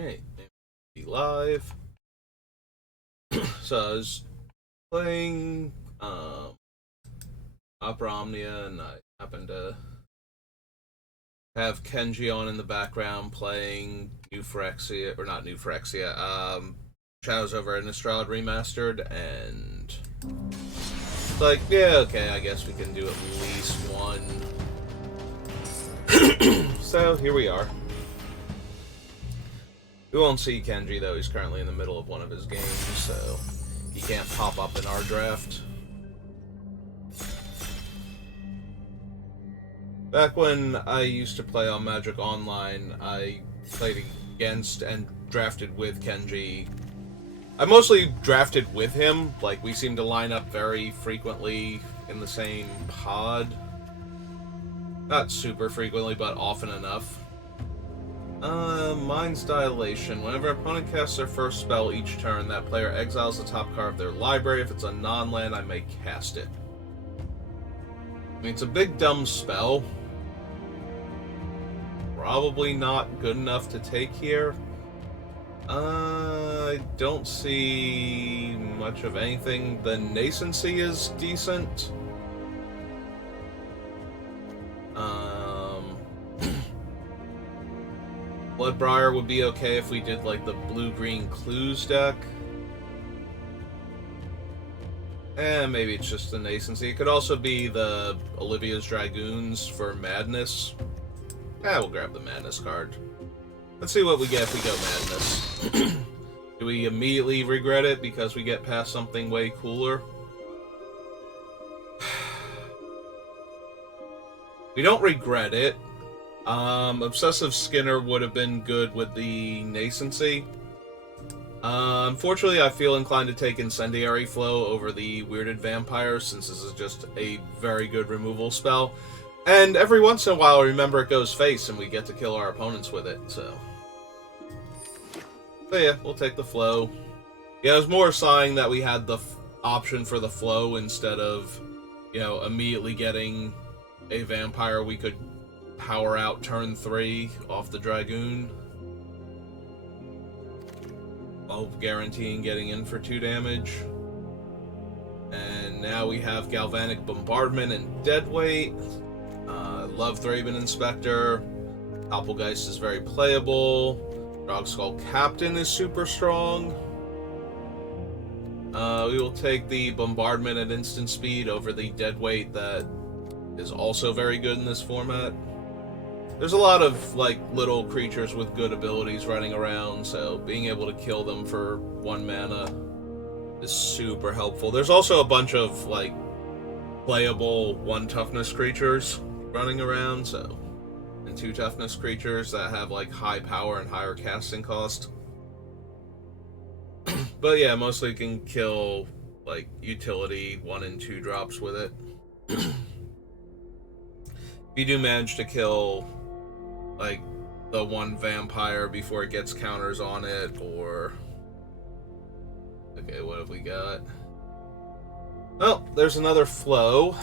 Hey, be live. So I was playing Opera Omnia, and I happened to have Kenji on in the background playing New Phyrexia, or not New Phyrexia, Shadows over Innistrad Remastered, and it's like, yeah, okay, I guess we can do at least one. So here we are. We won't see Kenji, though. He's currently in the middle of one of his games, so he can't pop up in our draft. Back when I used to play on Magic Online, I played against and drafted with Kenji. I mostly drafted with him. Like, we seem to line up very frequently in the same pod. Not super frequently, but often enough. Mind's Dilation. Whenever an opponent casts their first spell each turn, that player exiles the top card of their library. If it's a non-land, I may cast it. I mean, it's a big dumb spell. Probably not good enough to take here. I don't see much of anything. The Nascency is decent. Bloodbriar would be okay if we did, like, the blue-green clues deck. And maybe it's just the Nascency. It could also be the Olivia's Dragoons for Madness. We'll grab the Madness card. Let's see what we get if we go Madness. Do we immediately regret it because we get past something way cooler? We don't regret it. Obsessive Skinner would have been good with the Nascency. Unfortunately, I feel inclined to take Incendiary Flow over the Weirded Vampire, since this is just a very good removal spell. And every once in a while, remember, it goes face, and we get to kill our opponents with it, so... But yeah, we'll take the Flow. Yeah, it was more sighing that we had the option for the Flow instead of, you know, immediately getting a Vampire we could power out turn 3 off the Dragoon, while guaranteeing getting in for 2 damage. And now we have Galvanic Bombardment and Deadweight. Love Thraben Inspector. Doppelgeist is very playable. Drogskull Captain is super strong. We will take the Bombardment at instant speed over the Deadweight that is also very good in this format. There's a lot of, like, little creatures with good abilities running around, so being able to kill them for 1 mana is super helpful. There's also a bunch of, like, playable 1 toughness creatures running around, so... And 2 toughness creatures that have, like, high power and higher casting cost. But yeah, mostly can kill, like, utility 1 and 2 drops with it. If you do manage to kill, like, the 1 vampire before it gets counters on it, or... Okay, what have we got? Well, there's another Flow,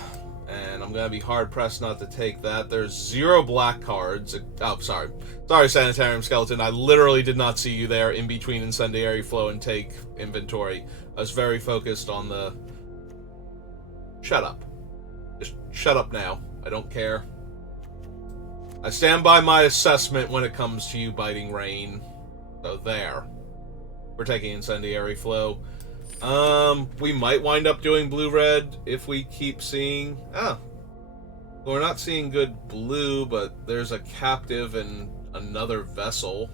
and I'm gonna be hard-pressed not to take that. There's 0 black cards. Oh, sorry. Sorry, Sanitarium Skeleton. I literally did not see you there in between Incendiary Flow and take inventory. I was very focused on the... Shut up. Just shut up now. I don't care. I stand by my assessment when it comes to you biting Rain. So there. We're taking Incendiary Flow. We might wind up doing blue-red if we keep seeing... Well, we're not seeing good blue, but there's a captive and another vessel.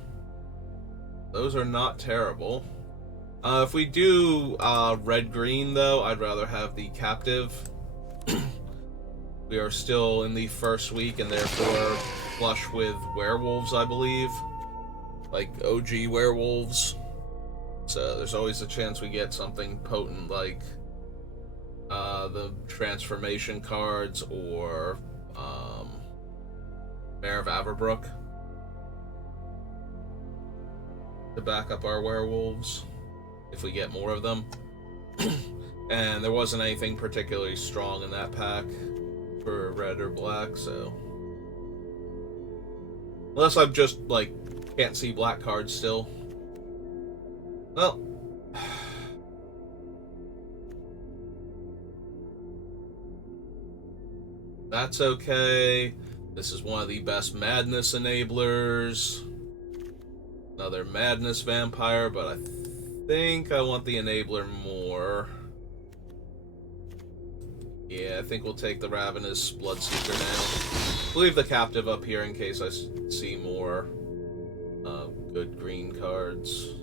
Those are not terrible. If we do red-green, though, I'd rather have the captive. We are still in the first week, and therefore flush with werewolves, I believe. Like OG werewolves. So there's always a chance we get something potent like the transformation cards or Mayor of Averbrook to back up our werewolves if we get more of them. And there wasn't anything particularly strong in that pack for red or black, so unless I'm just, like, Can't see black cards still. Well. That's okay. This is one of the best madness enablers. Another madness vampire, but I think I want the enabler more. Yeah, I think we'll take the Ravenous Bloodseeker now. Leave the Captive up here in case I see more good green cards.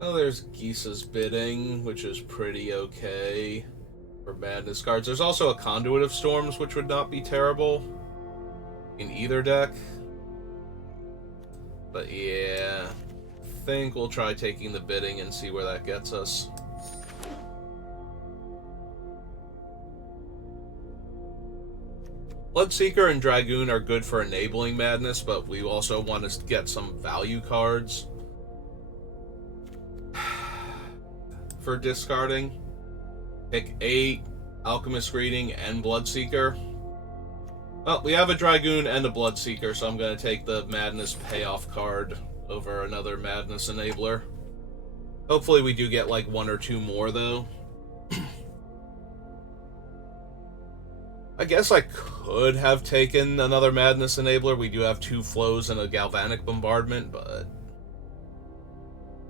Oh, there's Gisa's Bidding, which is pretty okay for madness cards. There's also a Conduit of Storms, which would not be terrible in either deck. But yeah, I think we'll try taking the Bidding and see where that gets us. Bloodseeker and Dragoon are good for enabling madness, but we also want to get some value cards for discarding. Pick 8, Alchemist Greeting, and Bloodseeker. Well, we have a Dragoon and a Bloodseeker, so I'm going to take the Madness Payoff card over another Madness Enabler. Hopefully we do get like 1 or 2 more, though. I guess I could have taken another Madness Enabler. We do have 2 Flows and a Galvanic Bombardment, but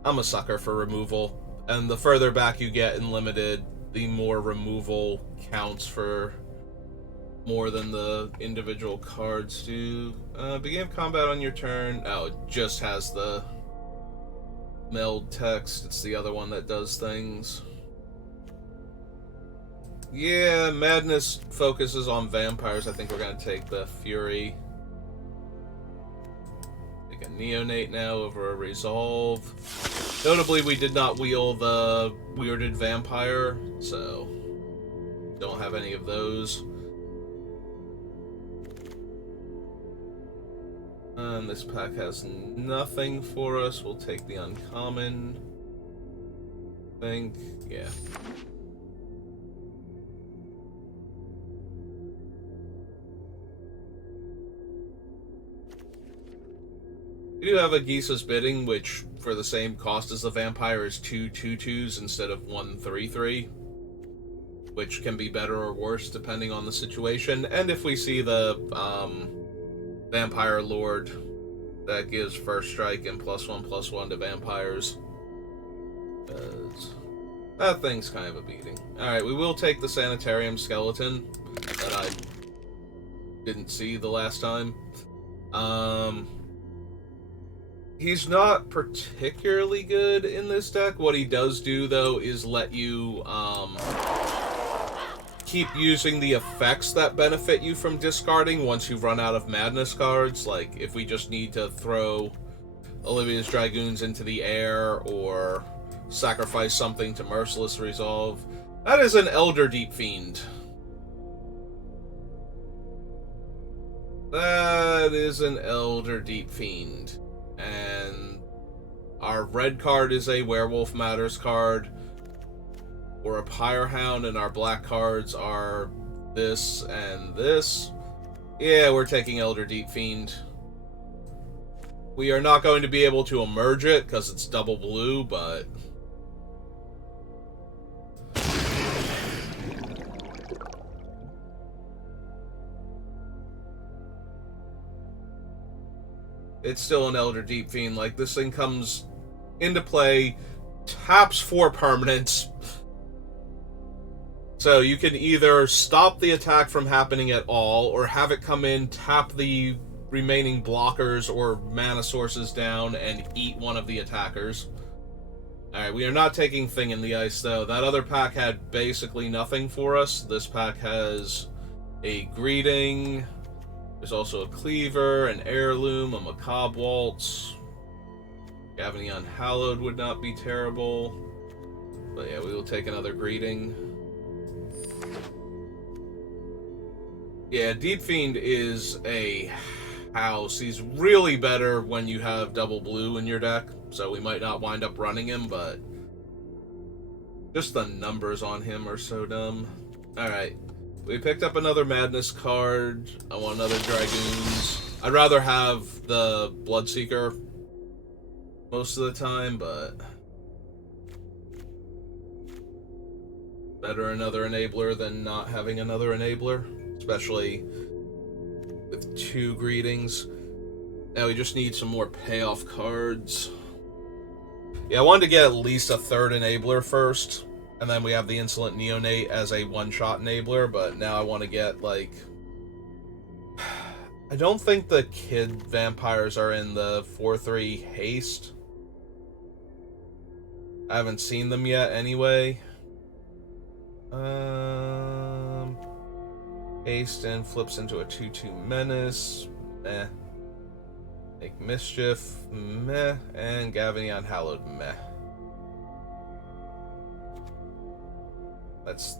I'm a sucker for removal. And the further back you get in Limited, the more removal counts for more than the individual cards do. Begin combat on your turn. Oh, it just has the meld text. It's the other one that does things. Yeah, Madness focuses on vampires. I think we're going to take the Fury. Take a Neonate now over a Resolve. Notably, we did not wheel the Weirded Vampire, so don't have any of those. And this pack has nothing for us. We'll take the uncommon. I think, yeah. We do have a Gisa's Bidding, which for the same cost as the vampire is 2 2/2s instead of 1 3/3, which can be better or worse depending on the situation. And if we see the Vampire Lord, that gives first strike and +1/+1 to vampires. Because that thing's kind of a beating. Alright, we will take the Sanitarium Skeleton that I didn't see the last time. He's not particularly good in this deck. What he does do, though, is let you keep using the effects that benefit you from discarding once you run out of Madness cards. Like, if we just need to throw Olivia's Dragoons into the air or sacrifice something to Merciless Resolve. That is an Elder Deep Fiend. That is an Elder Deep Fiend. And our red card is a Werewolf Matters card or a Pyrehound, and our black cards are this and this. Yeah, we're taking Elder Deep Fiend. We are not going to be able to emerge it because it's double blue, but it's still an Elder Deep Fiend. Like, this thing comes into play, taps 4 permanents. So you can either stop the attack from happening at all, or have it come in, tap the remaining blockers or mana sources down, and eat one of the attackers. Alright, we are not taking Thing in the Ice, though. That other pack had basically nothing for us. This pack has a Greeting. There's also a Cleaver, an Heirloom, a Macabre Waltz. Gavany Unhallowed would not be terrible. But yeah, we will take another Greeting. Yeah, Deep Fiend is a house. He's really better when you have double blue in your deck, so we might not wind up running him, but just the numbers on him are so dumb. Alright, we picked up another Madness card. I want another Dragoons. I'd rather have the Bloodseeker most of the time, but better another Enabler than not having another Enabler, especially with 2 Greetings. Now we just need some more payoff cards. Yeah, I wanted to get at least a 3rd Enabler first, and then we have the Insolent Neonate as a one-shot Enabler, but now I want to get, like... I don't think the kid vampires are in the 4/3 haste. I haven't seen them yet anyway. Haste and flips into a 2/2 menace. Meh. Make mischief. Meh. And Gavany Unhallowed. Meh. That's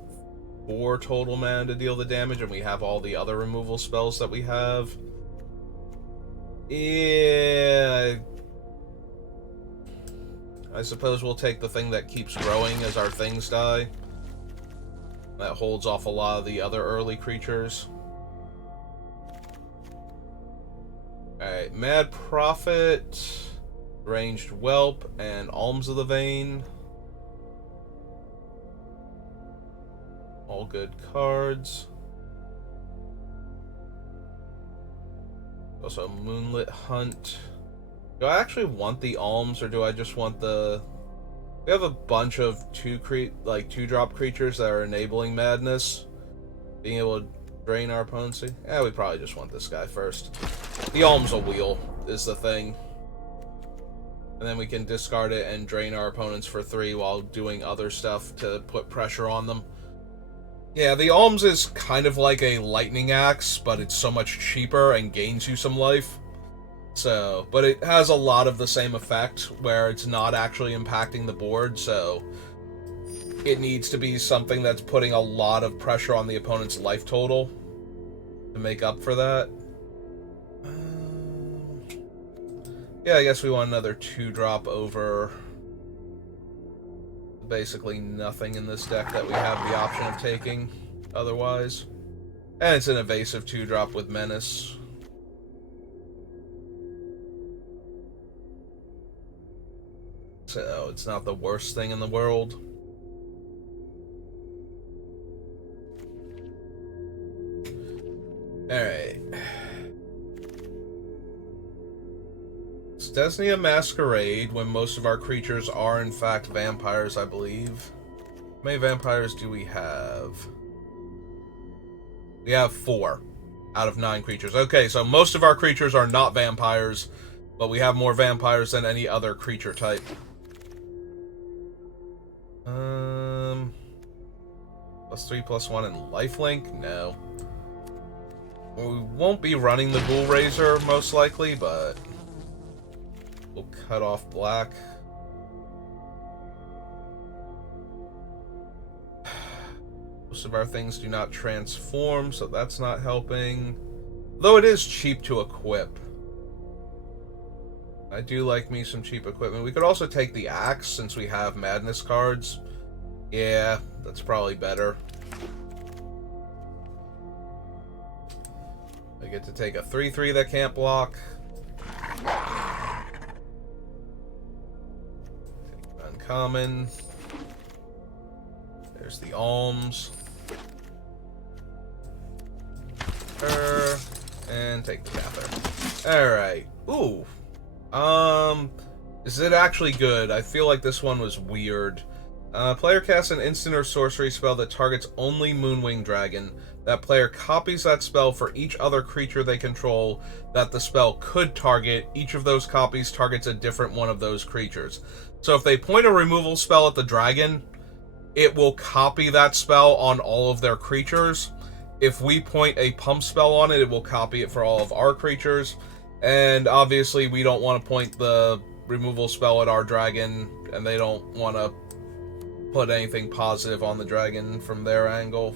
4 total mana to deal the damage, and we have all the other removal spells that we have. Yeah. I suppose we'll take the thing that keeps growing as our things die. That holds off a lot of the other early creatures. Alright, Mad Prophet, Ranged Whelp, and Alms of the Vein. All good cards. Also, Moonlit Hunt. Do I actually want the Alms, or do I just want the... We have a bunch of 2-drop creatures that are enabling madness. Being able to drain our opponents. Yeah, we probably just want this guy first. The Alms a wheel is the thing. And then we can discard it and drain our opponents for 3 while doing other stuff to put pressure on them. Yeah, the Alms is kind of like a lightning axe, but it's so much cheaper and gains you some life. So, but it has a lot of the same effect, where it's not actually impacting the board, so it needs to be something that's putting a lot of pressure on the opponent's life total to make up for that. Yeah, I guess we want another 2-drop over basically nothing in this deck that we have the option of taking otherwise. And it's an evasive 2-drop with Menace. So, it's not the worst thing in the world. Alright. It's Desnia Masquerade when most of our creatures are in fact vampires, I believe. How many vampires do we have? We have 4 out of 9 creatures. Okay, so most of our creatures are not vampires, but we have more vampires than any other creature type. +3/+1 and lifelink? No. We won't be running the Ghoul Razor, most likely, but we'll cut off black. Most of our things do not transform, so that's not helping. Though it is cheap to equip. I do like me some cheap equipment. We could also take the axe, since we have madness cards. Yeah, that's probably better. I get to take a 3/3 that can't block. Uncommon. There's the Alms. And take the Cather. Alright. Ooh. Is it actually good? I feel like this one was weird. Player casts an instant or sorcery spell that targets only Moonwing Dragon. That player copies that spell for each other creature they control that the spell could target. Each of those copies targets a different one of those creatures. So if they point a removal spell at the dragon, it will copy that spell on all of their creatures. If we point a pump spell on it, it will copy it for all of our creatures. And obviously we don't want to point the removal spell at our dragon, and they don't want to put anything positive on the dragon from their angle.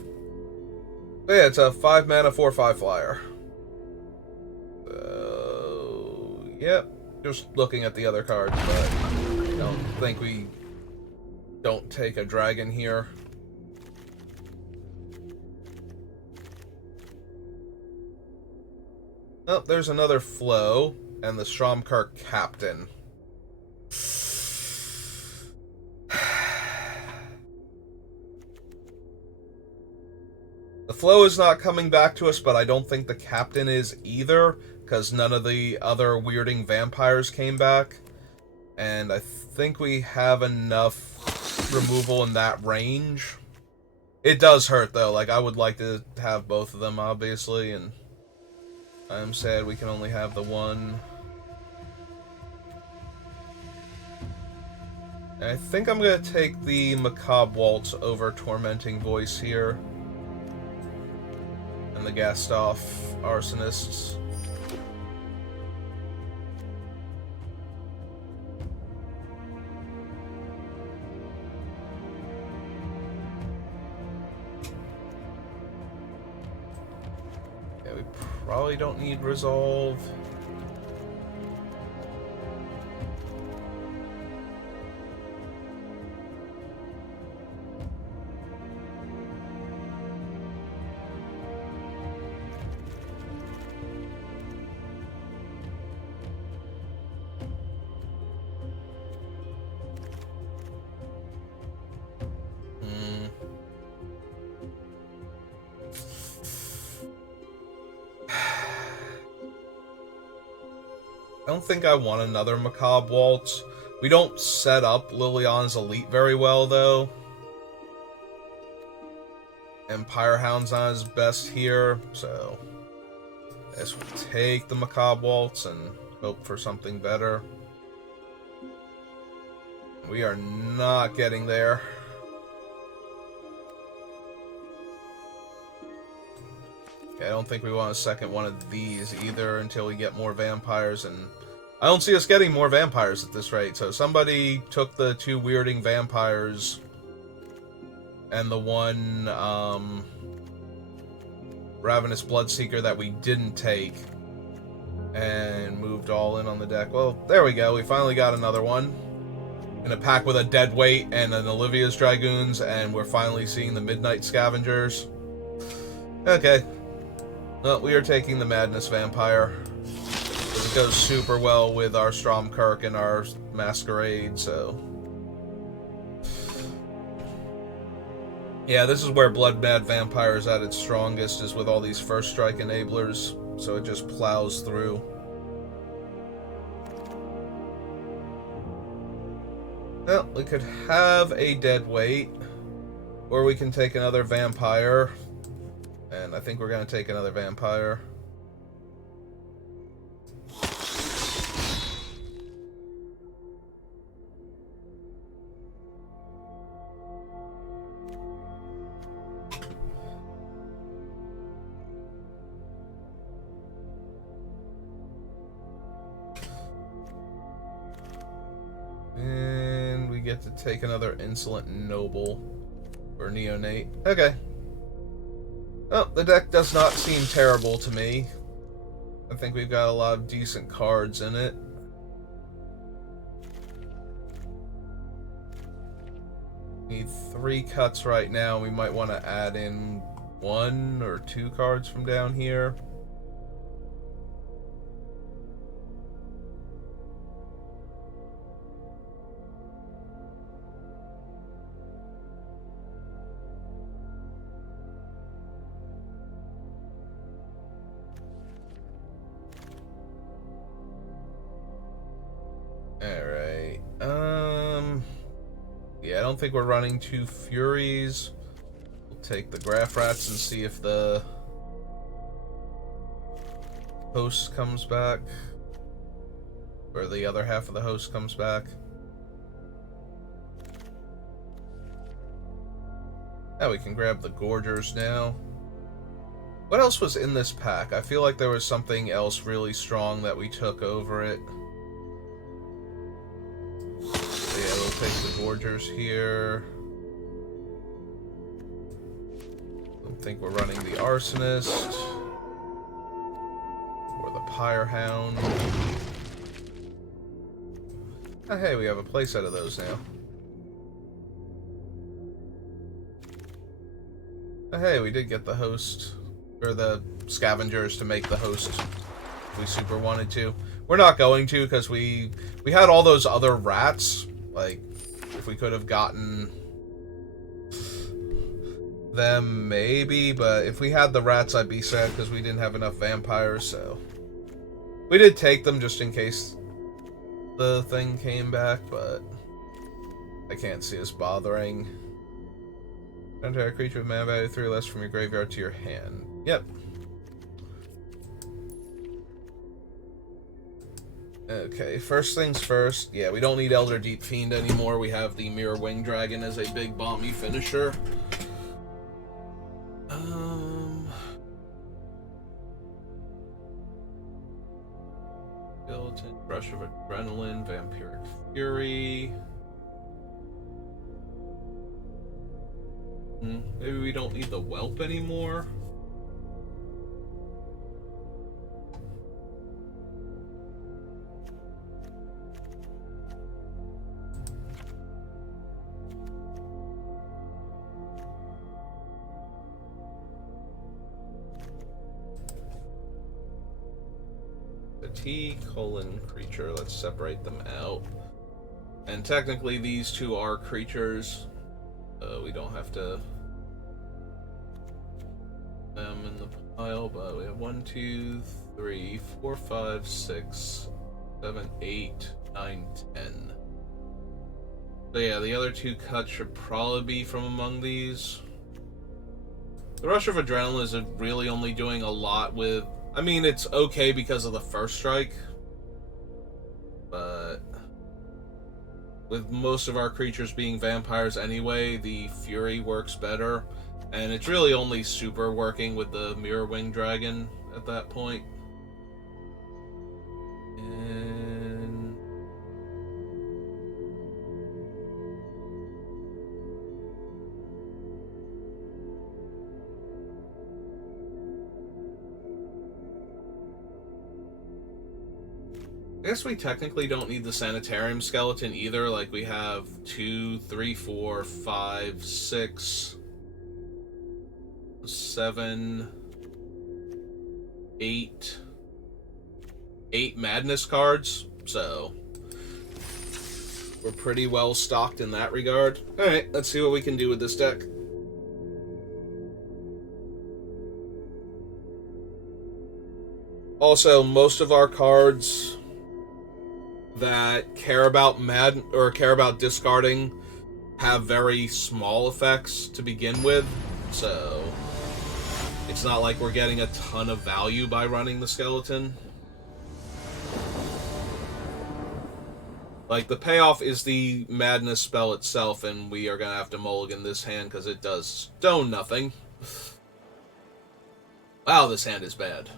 But yeah, it's a 5 mana 4/5 flyer. Yep, just looking at the other cards, but I don't think we don't take a dragon here. Oh, there's another flow, and the Stromkirk Captain. The flow is not coming back to us, but I don't think the captain is either, because none of the other weirding vampires came back. And I think we have enough removal in that range. It does hurt, though. Like, I would like to have both of them, obviously, and I'm sad we can only have the one. And I think I'm going to take the Macabre Waltz over Tormenting Voice here. And the Gastoff Arsonists. Yeah, we probably don't need Resolve. I don't think I want another Macabre Waltz. We don't set up Liliana's Elite very well, though. And Pyrehound's on his best here, so I guess we'll take the Macabre Waltz and hope for something better. We are not getting there. I don't think we want a second one of these either until we get more vampires, and I don't see us getting more vampires at this rate, so somebody took the two weirding vampires and the one Ravenous Bloodseeker that we didn't take and moved all in on the deck. Well, there we go, we finally got another one in a pack with a Deadweight and an Olivia's Dragoons, and we're finally seeing the Midnight Scavengers. Okay. Well, we are taking the Madness Vampire. It goes super well with our Stromkirk and our Masquerade, so... Yeah, this is where Blood Mad Vampire is at its strongest, is with all these first strike enablers, so it just plows through. Well, we could have a Deadweight, or we can take another Vampire. And I think we're going to take another Vampire. And we get to take another Insolent Noble or Neonate. Okay. Oh, the deck does not seem terrible to me. I think we've got a lot of decent cards in it. Need 3 cuts right now. We might want to add in 1 or 2 cards from down here. Alright, yeah, I don't think we're running 2 Furies. We'll take the Graph Rats and see if the host comes back. Or the other half of the host comes back. Now we can grab the Gorgers now. What else was in this pack? I feel like there was something else really strong that we took over it. So yeah, we'll take the Gorgers here. I think we're running the Arsonist. Or the Pyrehound. Oh, hey, we have a playset of those now. Oh, hey, we did get the host, or the scavengers to make the host if we super wanted to. We're not going to, because we had all those other rats. Like, if we could have gotten them, maybe, but if we had the rats, I'd be sad because we didn't have enough vampires, so we did take them just in case the thing came back, but I can't see us bothering. Enter a creature with mana value 3 less from your graveyard to your hand. Yep. Okay, first things first. Yeah, we don't need Elder Deep Fiend anymore. We have the Mirror Wing Dragon as a big bomby finisher. Skeleton, Rush of Adrenaline, Vampiric Fury. Maybe we don't need the Whelp anymore. T-colon creature. Let's separate them out. And technically these two are creatures. We don't have to put them in the pile, but we have 1, 2, 3, 4, 5, 6, 7, 8, 9, 10. So yeah, the other two cuts should probably be from among these. The Rush of Adrenaline is really only doing a lot with... I mean, it's okay because of the first strike, but with most of our creatures being vampires anyway, the Fury works better, and it's really only super working with the Mirror Wing Dragon at that point. And I guess we technically don't need the Sanitarium Skeleton either. Like, we have 2, 3, 4, 5, 6, 7, 8 Madness cards, so we're pretty well stocked in that regard. Alright, let's see what we can do with this deck. Also, most of our cards that care about care about discarding have very small effects to begin with, so it's not like we're getting a ton of value by running the skeleton. Like, the payoff is the Madness spell itself, and we are gonna have to mulligan this hand because it does stone nothing. Wow, this hand is bad.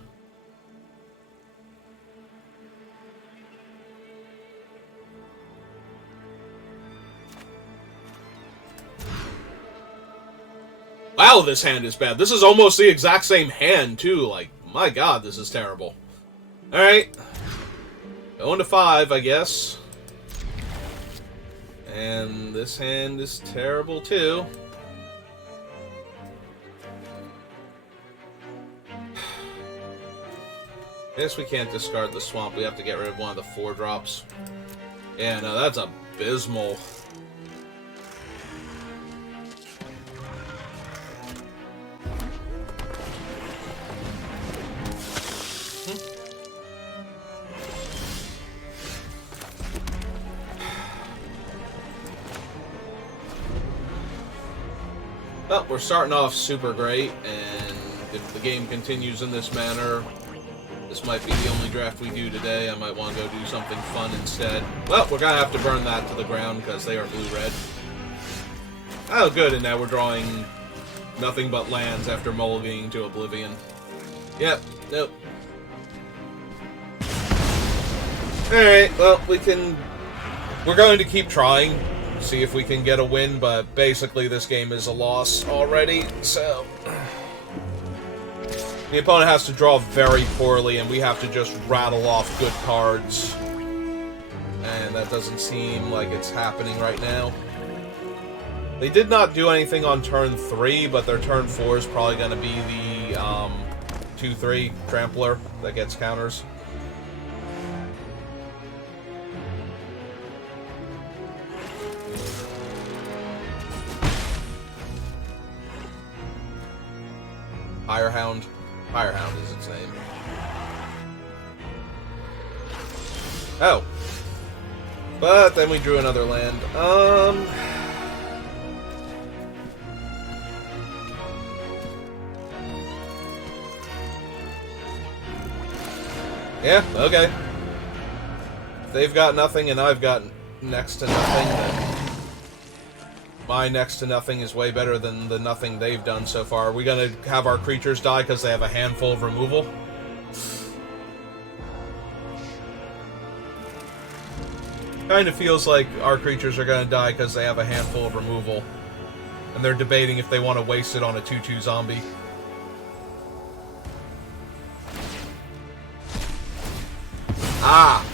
Wow, this hand is bad. This is almost the exact same hand, too. Like, my god, this is terrible. Alright. Going to 5, I guess. And this hand is terrible, too. I guess we can't discard the swamp. We have to get rid of one of the 4-drops. Yeah, no, that's abysmal. Well, we're starting off super great, and if the game continues in this manner, this might be the only draft we do today. I might want to go do something fun instead. Well, we're going to have to burn that to the ground because they are blue-red. Oh, good, and now we're drawing nothing but lands after mulliganing to Oblivion. Yep, nope. Alright, well, we're going to keep trying. See if we can get a win, but basically this game is a loss already, so the opponent has to draw very poorly and we have to just rattle off good cards. And that doesn't seem like it's happening right now. They did not do anything on turn 3, but their turn 4 is probably going to be the 2-3 trampler that gets counters. Firehound. Firehound is its name. Oh. But then we drew another land. Yeah, okay. If they've got nothing and I've got next to nothing, then my next to nothing is way better than the nothing they've done so far. Are we gonna have our creatures die because they have a handful of removal? Kind of feels like our creatures are gonna die because they have a handful of removal. And they're debating if they want to waste it on a 2-2 zombie. Ah!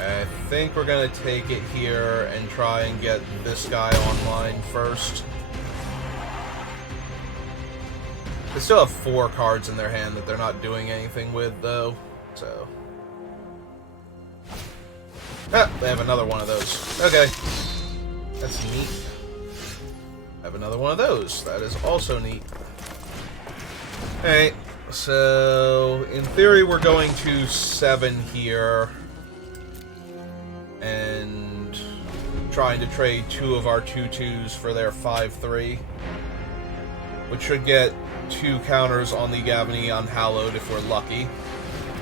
I think we're going to take it here and try and get this guy online first. They still have 4 cards in their hand that they're not doing anything with, though, so... Ah, they have another one of those. Okay. That's neat. I have another one of those. That is also neat. Alright, so in theory we're going to 7 here. And trying to trade 2 of our 2/2s for their 5/3, which should get 2 counters on the Gavany Unhallowed if we're lucky.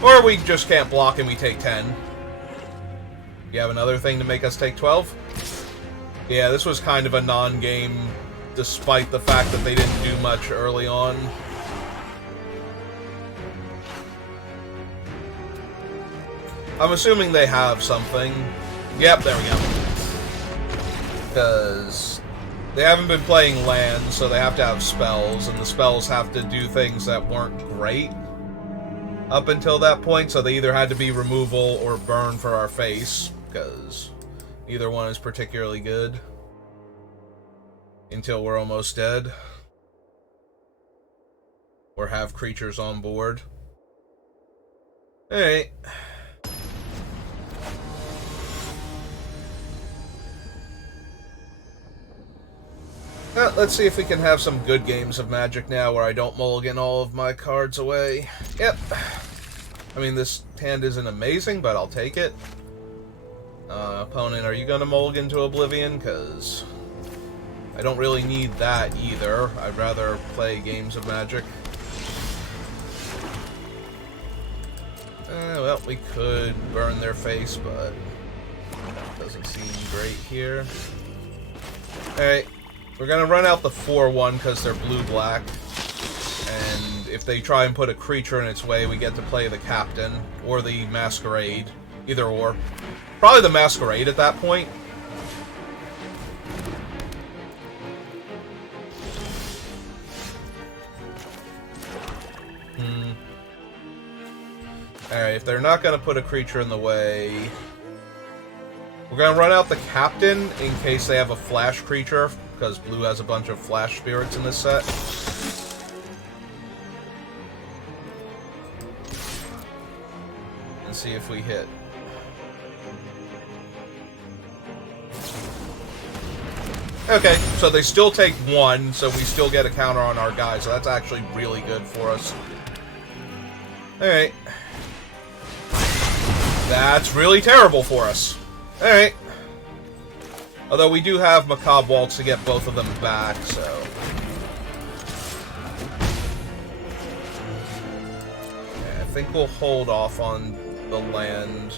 Or we just can't block and we take 10. You have another thing to make us take 12? Yeah, this was kind of a non-game, despite the fact that they didn't do much early on. I'm assuming they have something. Yep, there we go. Because they haven't been playing lands, so they have to have spells, and the spells have to do things that weren't great up until that point, so they either had to be removal or burn for our face, because neither one is particularly good until we're almost dead. Or have creatures on board. Alright. Well, let's see if we can have some good games of Magic now where I don't mulligan all of my cards away. Yep. I mean, this hand isn't amazing, but I'll take it. Opponent, are you going to mulligan to Oblivion? Because I don't really need that either. I'd rather play games of Magic. Well, we could burn their face, but that doesn't seem great here. Alright. We're going to run out the 4/1 because they're blue-black. And if they try and put a creature in its way, we get to play the Captain or the Masquerade. Either or. Probably the Masquerade at that point. Alright, if they're not going to put a creature in the way... We're going to run out the Captain in case they have a flash creature, because blue has a bunch of flash spirits in this set. And see if we hit. Okay, so they still take 1, so we still get a counter on our guy, so that's actually really good for us. Alright. That's really terrible for us. Alright. Although we do have Macabre Waltz to get both of them back, so... Yeah, I think we'll hold off on the land.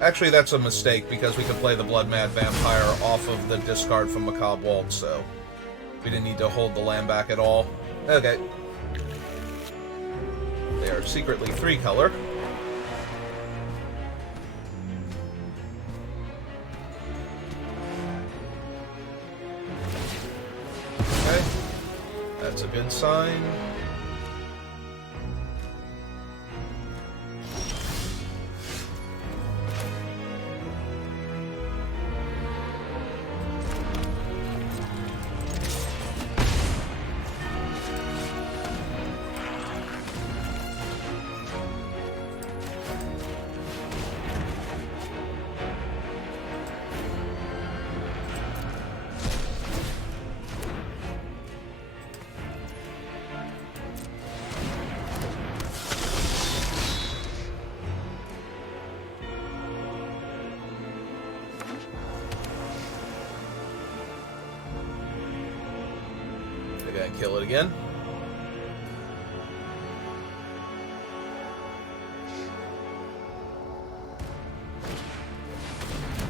Actually, that's a mistake, because we could play the Blood Mad Vampire off of the discard from Macabre Waltz, so we didn't need to hold the land back at all. Okay. They are secretly 3-color. Okay. That's a good sign. Kill it again.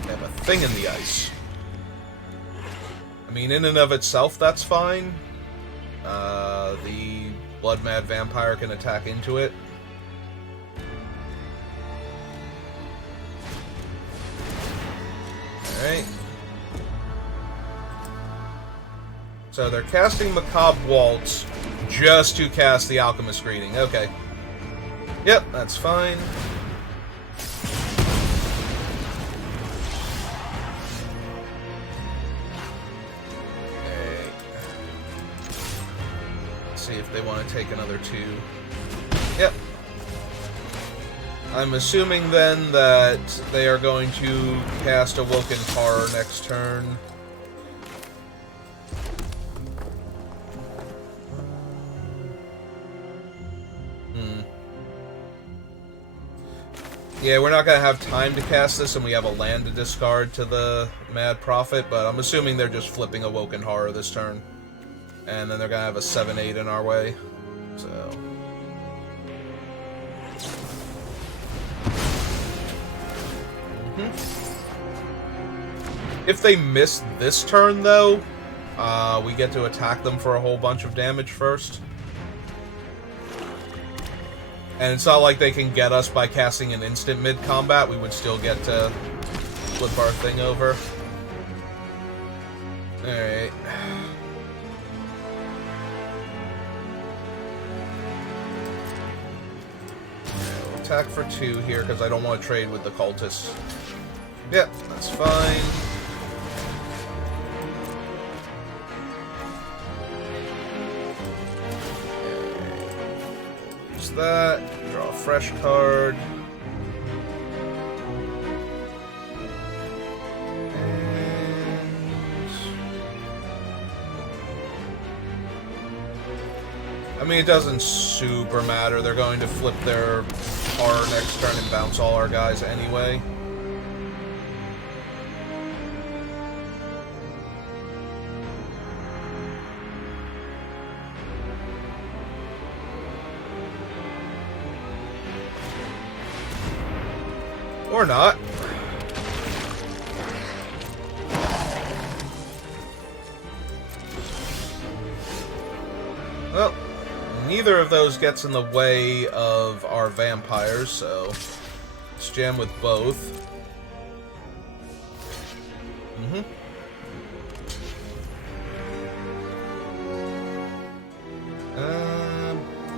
They have a thing in the ice. I mean, in and of itself, that's fine. The Blood Mad Vampire can attack into it. Alright. So they're casting Macabre Waltz just to cast the Alchemist Greeting. Okay. Yep, that's fine. Okay. Let's see if they want to take another 2. Yep. I'm assuming then that they are going to cast Awoken Horror next turn. Yeah, we're not going to have time to cast this, and we have a land to discard to the Mad Prophet, but I'm assuming they're just flipping Awoken Horror this turn. And then they're going to have a 7/8 in our way. So... If they miss this turn, though, we get to attack them for a whole bunch of damage first. And it's not like they can get us by casting an instant mid-combat. We would still get to flip our thing over. Alright. We'll attack for 2 here, because I don't want to trade with the cultists. Yep, that's fine. That, draw a fresh card. And... I mean, it doesn't super matter. They're going to flip their horror next turn and bounce all our guys anyway. Or not. Well, neither of those gets in the way of our vampires, so let's jam with both.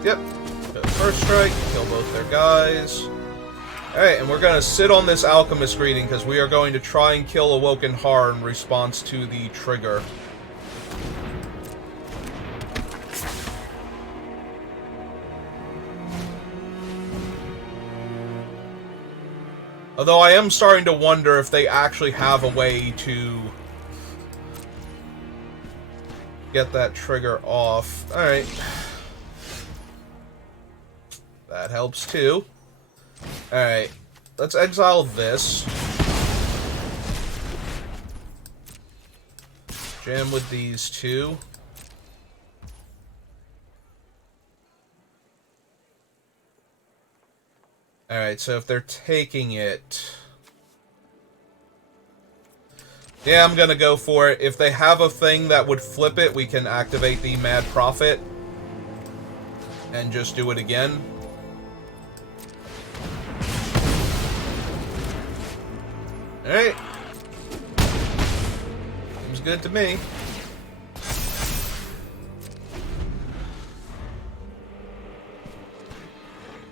Yep. Go first strike, kill both their guys. Alright, and we're going to sit on this Alchemist Greeting, because we are going to try and kill Awoken Horror in response to the trigger. Although I am starting to wonder if they actually have a way to get that trigger off. Alright. That helps too. Alright, let's exile this. Jam with these 2. Alright, so if they're taking it... Yeah, I'm gonna go for it. If they have a thing that would flip it, we can activate the Mad Prophet. And just do it again. Alright. Seems good to me.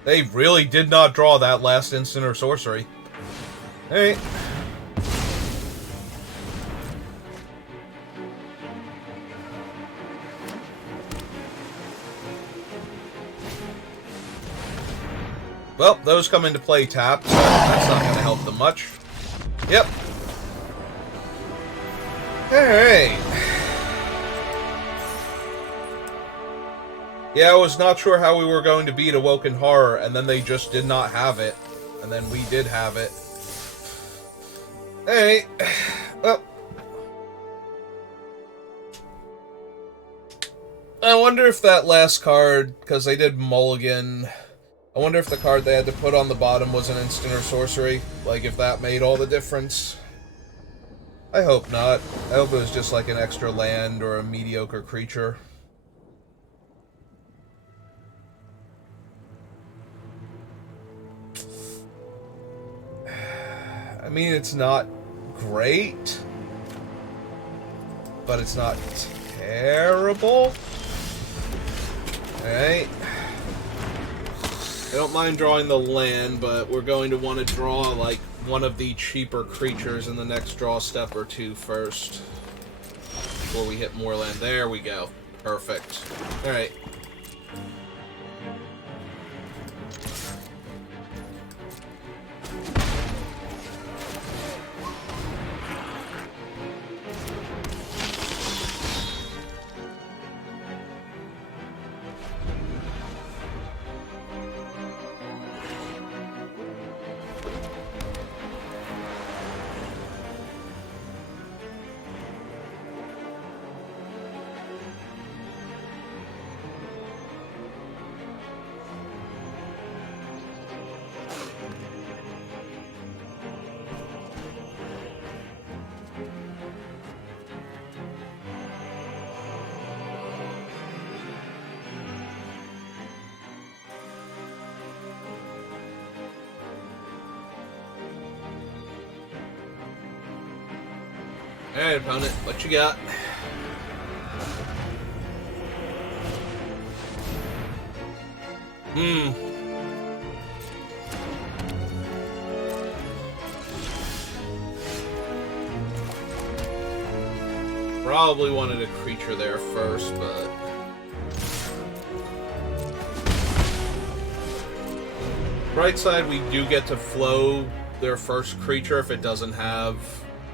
They really did not draw that last instant or sorcery. Alright. Well, those come into play tapped, so that's not going to help them much. Yep. Alright. Yeah, I was not sure how we were going to beat Awoken Horror, and then they just did not have it. And then we did have it. Alright. Well. I wonder if that last card, because they did mulligan... I wonder if the card they had to put on the bottom was an instant or sorcery. Like, if that made all the difference. I hope not. I hope it was just like an extra land or a mediocre creature. I mean, it's not great, but it's not terrible. Alright. I don't mind drawing the land, but we're going to want to draw, like, one of the cheaper creatures in the next draw step or two first. Before we hit more land. There we go. Perfect. Alright. Alright, opponent, what you got? Probably wanted a creature there first, but... Right side, we do get to flow their first creature if it doesn't have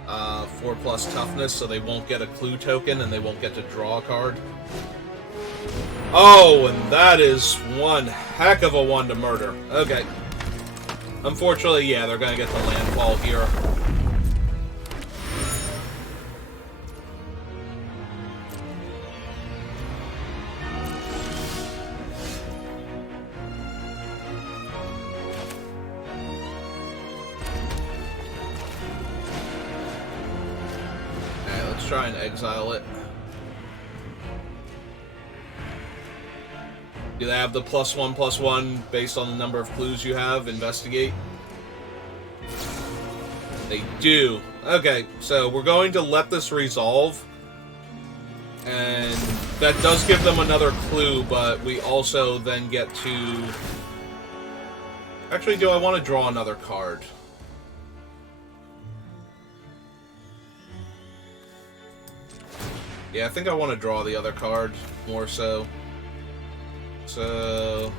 4+ toughness, so they won't get a clue token and they won't get to draw a card. Oh, and that is one heck of a one to murder. Okay. Unfortunately, yeah, they're gonna get the landfall here. Try and exile it. Do they have the +1/+1 based on the number of clues you have? Investigate. They do. Okay, so we're going to let this resolve. And that does give them another clue, but we also then get to... Actually, do I want to draw another card? Yeah, I think I want to draw the other card, more so. So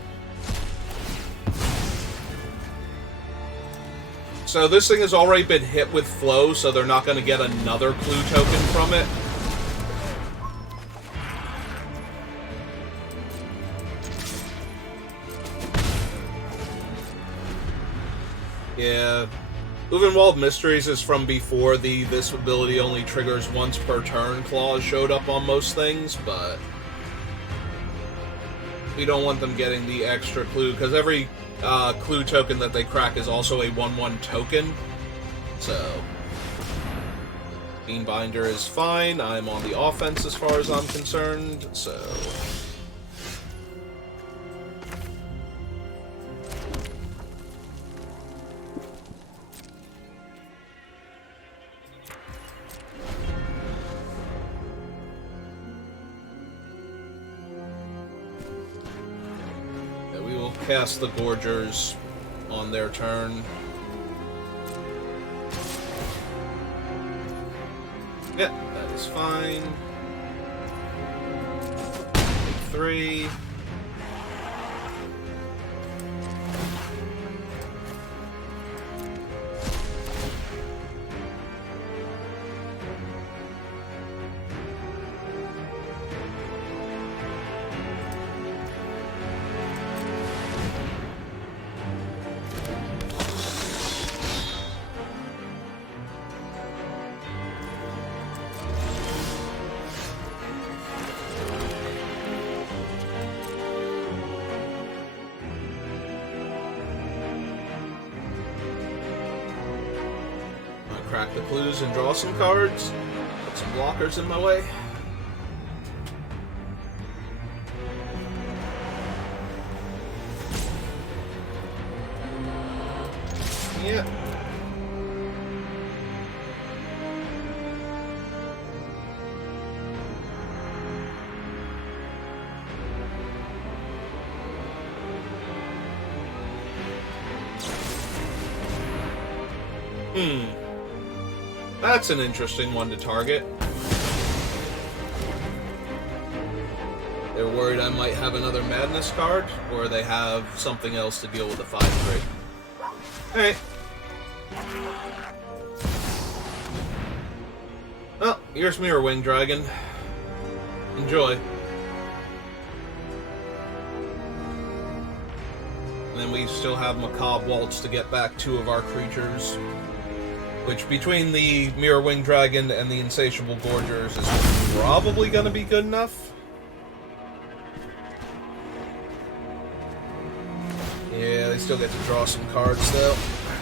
this thing has already been hit with flow, so they're not going to get another clue token from it. Yeah. Uvenwald Mysteries is from before this ability only triggers once per turn clause showed up on most things, but... We don't want them getting the extra clue, because every clue token that they crack is also a 1/1 token. So, Beanbinder is fine. I'm on the offense as far as I'm concerned, so... cast the Gorgers on their turn. Yep, that is fine. 3. Crack the clues and draw some cards. Put some blockers in my way. Yeah. That's an interesting one to target. They're worried I might have another Madness card, or they have something else to deal with the 5/3. Alright. Oh, here's Mirror Wing Dragon. Enjoy. And then we still have Macabre Waltz to get back 2 of our creatures. Which, between the Mirror Wing Dragon and the Insatiable Gorgers, is probably going to be good enough. Yeah, they still get to draw some cards, though,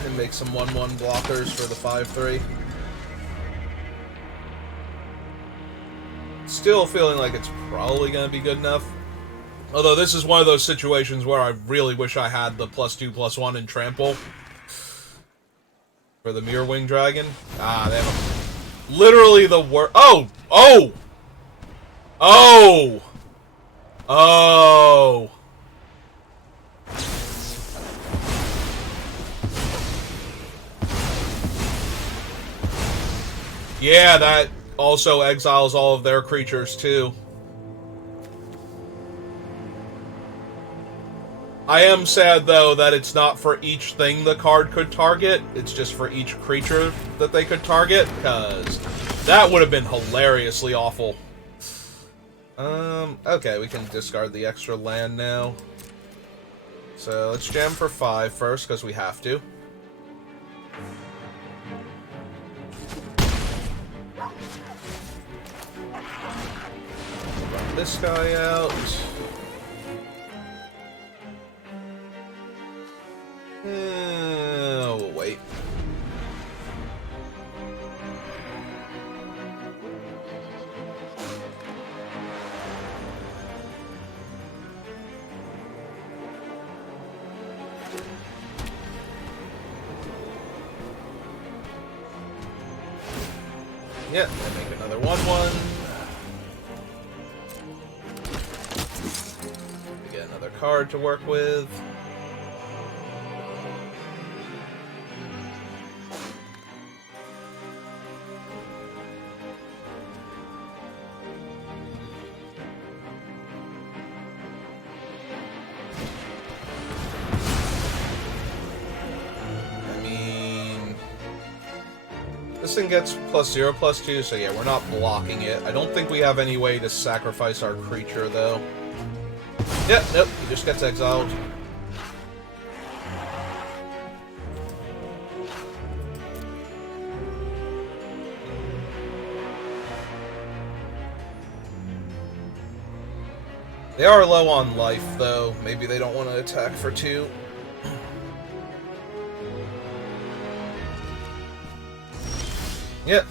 and make some 1/1 blockers for the 5/3. Still feeling like it's probably going to be good enough. Although this is one of those situations where I really wish I had the +2/+1 in Trample. For the Mirror Wing Dragon. Ah, they have literally the worst. Oh! Oh! Oh! Oh! Yeah, that also exiles all of their creatures, too. I am sad, though, that it's not for each thing the card could target. It's just for each creature that they could target, because that would have been hilariously awful. Okay, we can discard the extra land now. So, let's jam for 5 first, because we have to. Run this guy out. We'll wait. Yep, make another 1/1. We get another card to work with. This thing gets +0/+2, so yeah, we're not blocking it. I don't think we have any way to sacrifice our creature, though. Yep, nope, he just gets exiled. They are low on life, though. Maybe they don't want to attack for 2. Yep.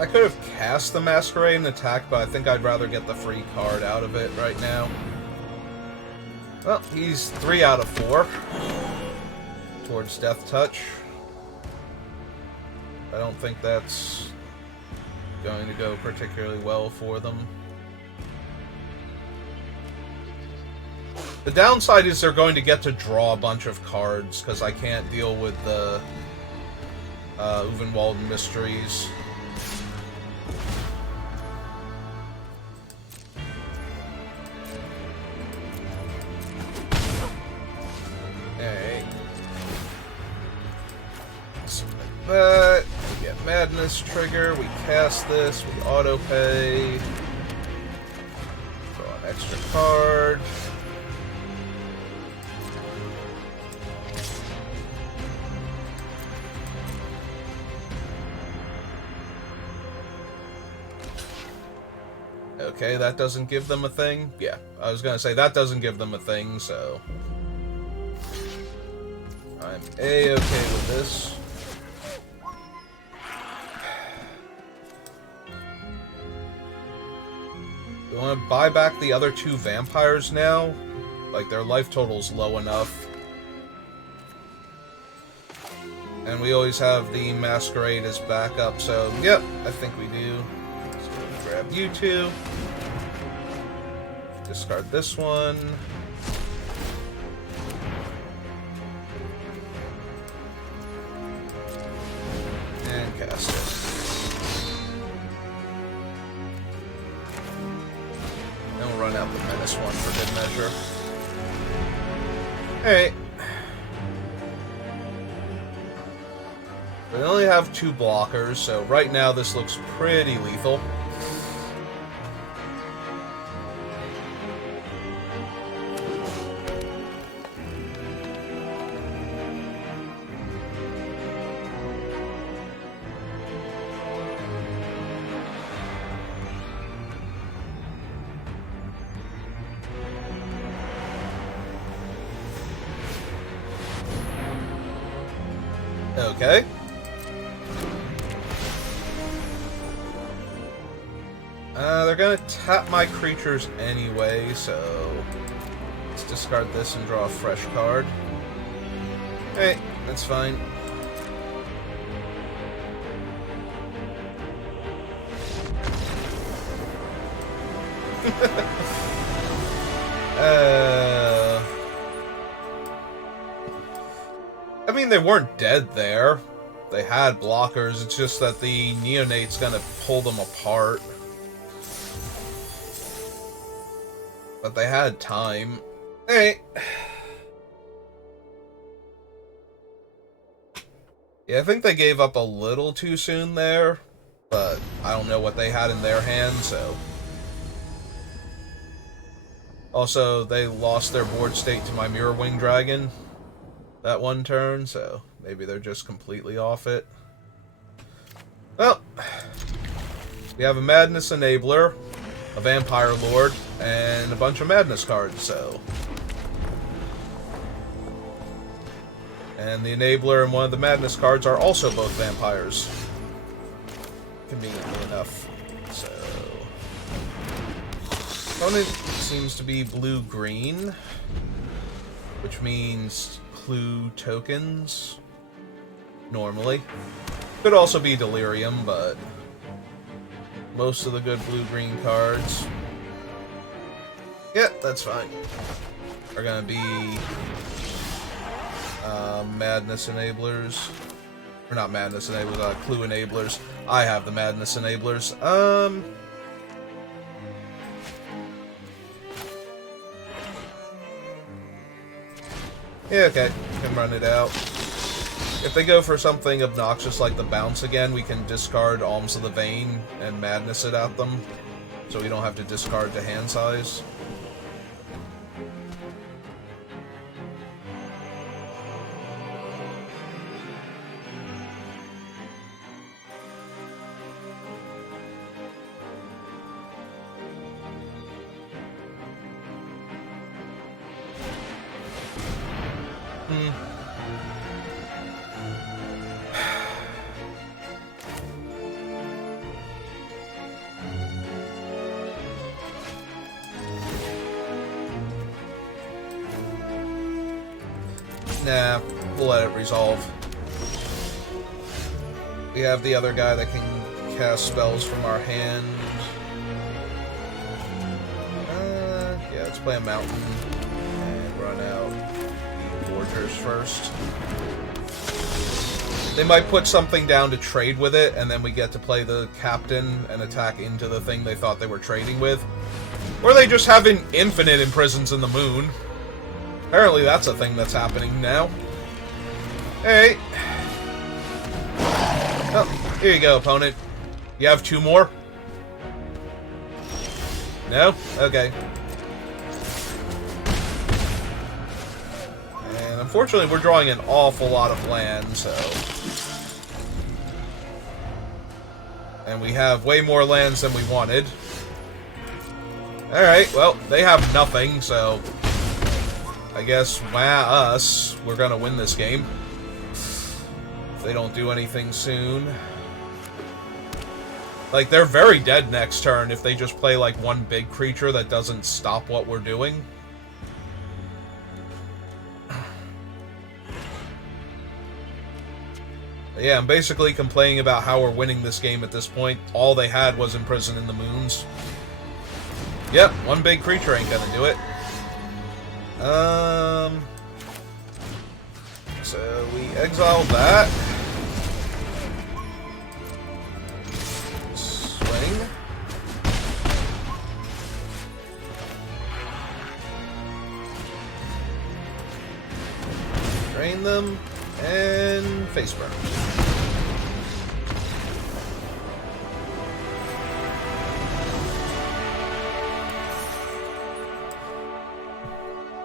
I could have cast the Masquerade and attack, but I think I'd rather get the free card out of it right now. Well, he's 3 out of 4 towards Death Touch. I don't think that's going to go particularly well for them. The downside is they're going to get to draw a bunch of cards, because I can't deal with the Uvenwald Mysteries. But we get Madness Trigger, we cast this, we auto-pay, draw an extra card. Okay, that doesn't give them a thing? Yeah, I was gonna say, that doesn't give them a thing, so I'm A-okay with this. We want to buy back the other 2 vampires now. Like, their life total's low enough. And we always have the Masquerade as backup, so yep, I think we do. So grab you 2. Discard this one. And cast it. And we'll run out the Menace one for good measure. Alright. We only have 2 blockers, so right now this looks pretty lethal. Okay. They're gonna tap my creatures anyway, so let's discard this and draw a fresh card. Hey, that's fine. I mean, they weren't dead there. They had blockers, it's just that the Neonate's gonna pull them apart. But they had time. Hey. Yeah, I think they gave up a little too soon there, but I don't know what they had in their hand, so. Also, they lost their board state to my Mirror Wing Dragon that one turn, so maybe they're just completely off it. Well, we have a Madness Enabler, a Vampire Lord, and a bunch of Madness cards, so. And the Enabler and one of the Madness cards are also both vampires. Conveniently enough. So. Opponent seems to be blue-green, which means clue tokens, normally. Could also be Delirium, but most of the good blue-green cards, yeah, that's fine, are gonna be Madness Enablers. Or not Madness Enablers, Clue Enablers. I have the Madness Enablers. Yeah, okay. Can run it out. If they go for something obnoxious like the bounce again, we can discard Alms of the Vein and Madness it at them. So we don't have to discard to hand size. Nah, we'll let it resolve. We have the other guy that can cast spells from our hand. Yeah, let's play a mountain and run out the Gorgers first. They might put something down to trade with it, and then we get to play the captain and attack into the thing they thought they were trading with. Or they just have an infinite imprisons in the moon. Apparently that's a thing that's happening now. Hey! Oh, here you go, opponent. You have 2 more? No? Okay. And unfortunately we're drawing an awful lot of land, so... And we have way more lands than we wanted. Alright, well, they have nothing, so... I guess, we're gonna win this game. If they don't do anything soon. Like, they're very dead next turn if they just play, like, one big creature that doesn't stop what we're doing. But yeah, I'm basically complaining about how we're winning this game at this point. All they had was Imprison in the Moons. Yep, one big creature ain't gonna do it. So we exile that. Swing. Drain them, and face burn.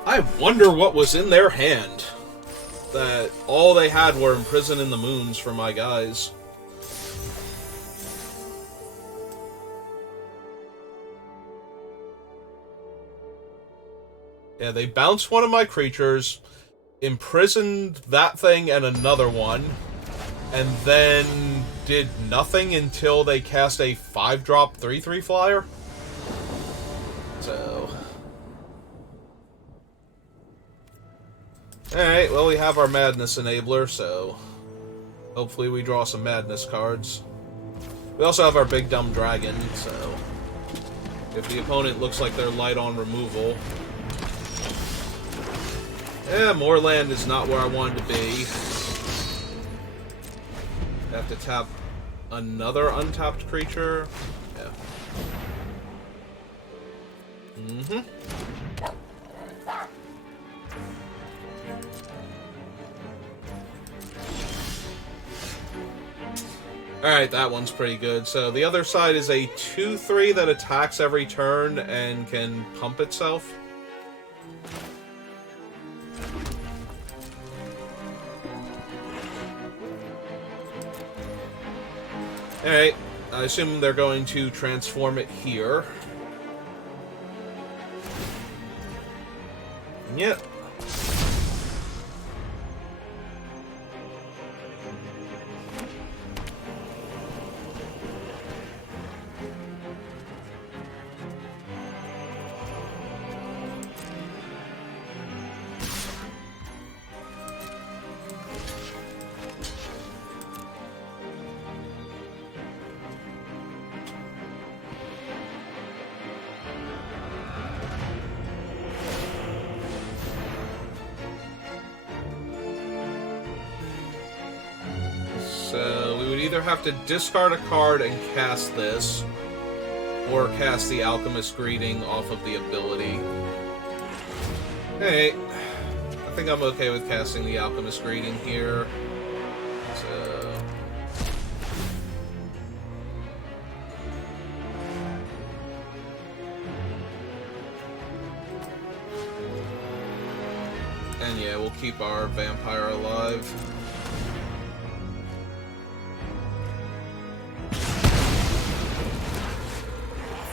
I wonder what was in their hand. That all they had were Imprison in the Moons for my guys. Yeah, they bounced one of my creatures, imprisoned that thing and another one, and then did nothing until they cast a 5-drop 3/3 flyer. So... Alright, well, we have our Madness Enabler, so hopefully we draw some Madness cards. We also have our Big Dumb Dragon, so if the opponent looks like they're light on removal... Yeah, more land is not where I wanted to be. Have to tap another untapped creature. Yeah. Mm-hmm. Alright, that one's pretty good. So the other side is a 2/3 that attacks every turn and can pump itself. Alright, I assume they're going to transform it here. Yep. either have to discard a card and cast this, or cast the Alchemist Greeting off of the ability. Hey, I think I'm okay with casting the Alchemist Greeting here. So... and yeah, we'll keep our vampire alive.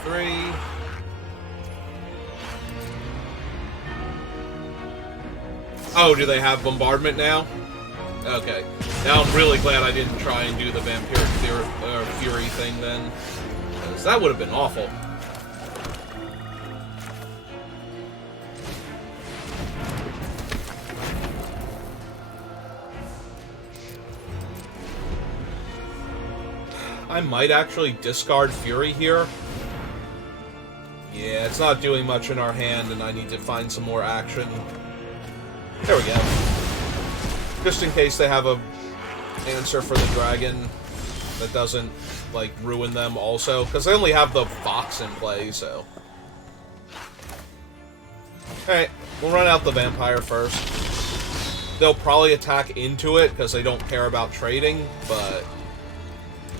Three. Oh, do they have bombardment now? Okay. Now I'm really glad I didn't try and do the vampiric fury thing then, because that would have been awful. I might actually discard Fury here. Yeah, it's not doing much in our hand, and I need to find some more action. There we go. Just in case they have a answer for the dragon that doesn't, like, ruin them also. Because they only have the Fox in play, so... Alright, we'll run out the vampire first. They'll probably attack into it, because they don't care about trading, but...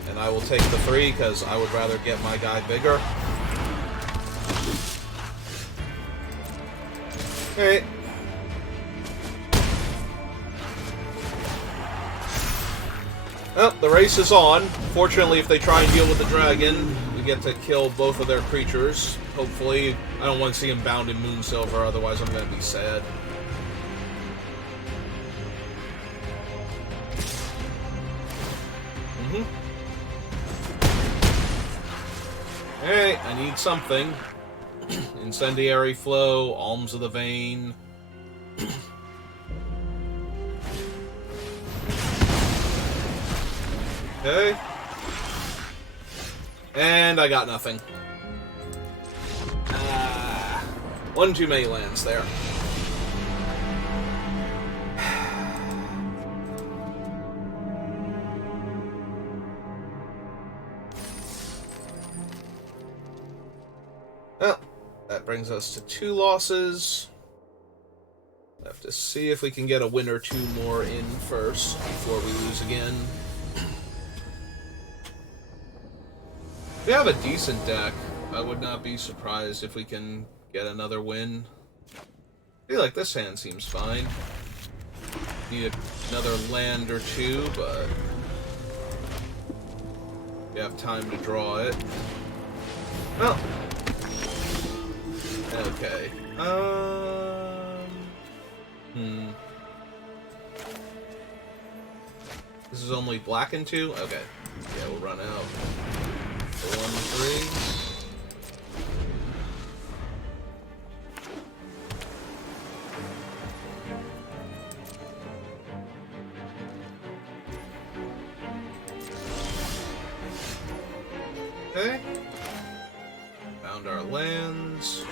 And I will take the 3, because I would rather get my guy bigger. Alright. Well, the race is on. Fortunately, if they try and deal with the dragon, we get to kill both of their creatures. Hopefully, I don't want to see him bound in Moonsilver, otherwise I'm going to be sad. Alright, I need something. Incendiary Flow, Alms of the Vein. Okay. And I got nothing. One too many lands there. Well, that brings us to 2 losses. Have to see if we can get a win or 2 more in first before we lose again. We have a decent deck. I would not be surprised if we can get another win. I feel like this hand seems fine. Need another land or 2, but we have time to draw it. Well, okay. This is only black and 2? Okay. Yeah, we'll run out. 1, 3. Okay. Found our lands.